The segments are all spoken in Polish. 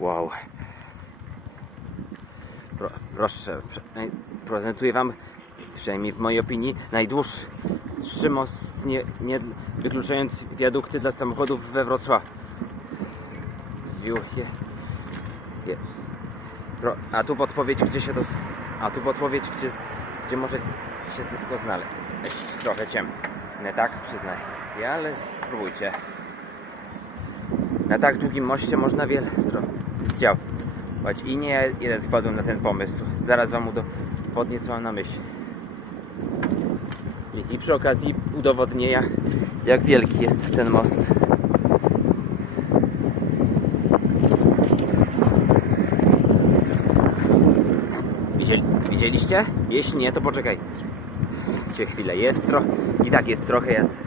Wow. Pro, proszę, prezentuję Wam, przynajmniej w mojej opinii, najdłuższy most, nie, nie wykluczając wiadukty dla samochodów we Wrocławiu. Je, je. Pro, a tu podpowiedź, gdzie się to. A tu podpowiedź, gdzie, gdzie może się go znaleźć. Trochę ciemno. Nie tak, przyznaj. Ja, ale spróbujcie. Na tak długim moście można wiele zdziałać. I nie jeden wpadłem na ten pomysł. Zaraz Wam udowodnię, co mam na myśli. I, I przy okazji udowodnienia, jak wielki jest ten most. Widzieli, widzieliście? Jeśli nie, to poczekaj. Chwilę. Jest trochę. I tak jest trochę jest.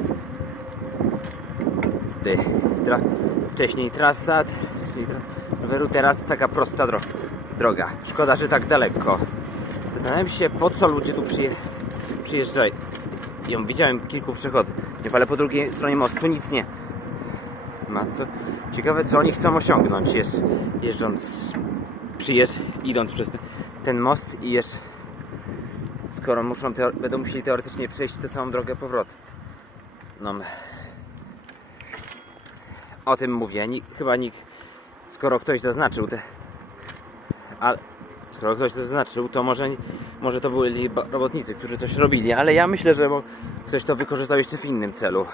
Tra, wcześniej trasa, wcześniej tra, roweru, teraz taka prosta dro, droga. Szkoda, że tak daleko. Zastanawiam się, po co ludzie tu przyje, przyjeżdżają. Ją widziałem kilku przechodów, ale po drugiej stronie mostu nic nie ma. Co? Ciekawe, co oni chcą osiągnąć, jeżdż, jeżdżąc, przyjeżdż, idąc przez ten, ten most i jeżdż, skoro muszą, będą musieli teoretycznie przejść tę samą drogę powrotu. No, o tym mówię. Chyba nikt, skoro ktoś zaznaczył te. Ale skoro ktoś to zaznaczył, to może, może to byli robotnicy, którzy coś robili, ale ja myślę, że ktoś to wykorzystał jeszcze w innym celu.